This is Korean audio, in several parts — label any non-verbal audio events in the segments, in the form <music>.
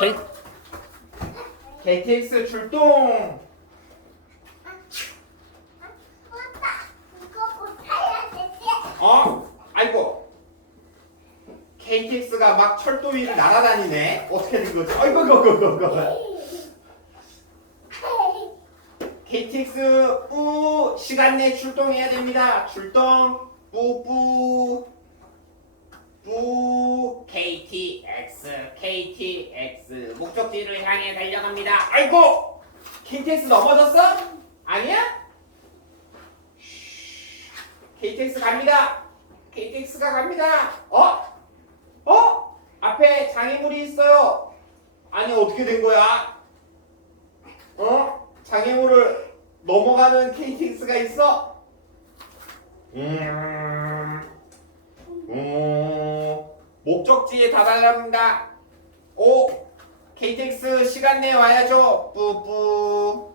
K KTX 출동. 어? 아이고. KTX가 막 철도 위를 날아다니네. 어떻게 된 거지? 아이고, 이거, 이거, 이거. KTX 뿌 시간 내 출동해야 됩니다. 출동 뿌뿌 뿌 KTX 목적지를 향해 달려갑니다. 아이고 KTX 넘어졌어? 아니야? KTX 갑니다. KTX가 갑니다. 어? 어? 앞에 장애물이 있어요. 아니 어떻게 된 거야? 어? 장애물을 넘어가는 KTX가 있어? 음, 음, 목적지에 다다릅니다. 오, KTX 시간 내에 와야죠. 뿌뿌,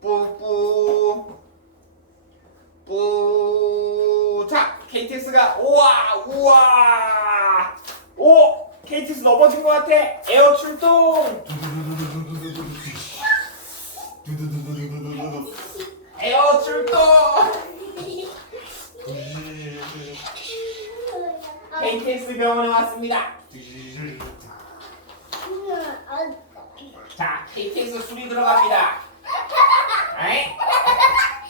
뿌뿌, 뿌. 자, KTX가 우와, 우와, 오, KTX 넘어진 것 같아. 에어 출동. 에어 출동. KTX 병원에 왔습니다. 자, KTX 수리 들어갑니다. 에이?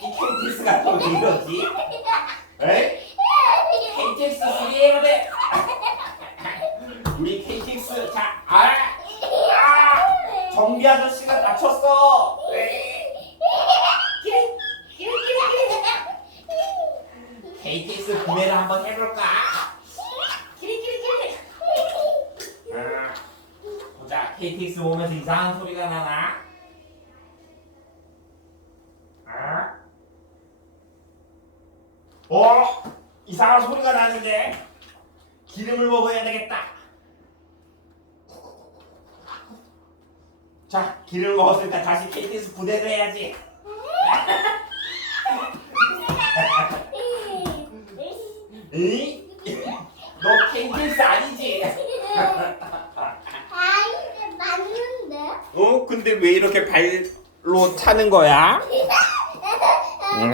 이 KTX가 또왜 이러지? 에이? KTX 수리해야 돼. 우리 KTX 자, 아, 아, 정비 아저씨가 다쳤어. 에이. KTX 구매를 한번 해볼까? 아, 보자, KTX 오면서 이상한 소리가 나나? 아? 어? 이상한 소리가 나는데 기름을 먹어야 되겠다. 자, 기름을 먹었으니까 다시 KTX 부대를 해야지. 이? 너 KTX 아니지? <laughs> 아이 맞는데? 어? 근데 왜 이렇게 발로 차는 거야? <laughs> 응?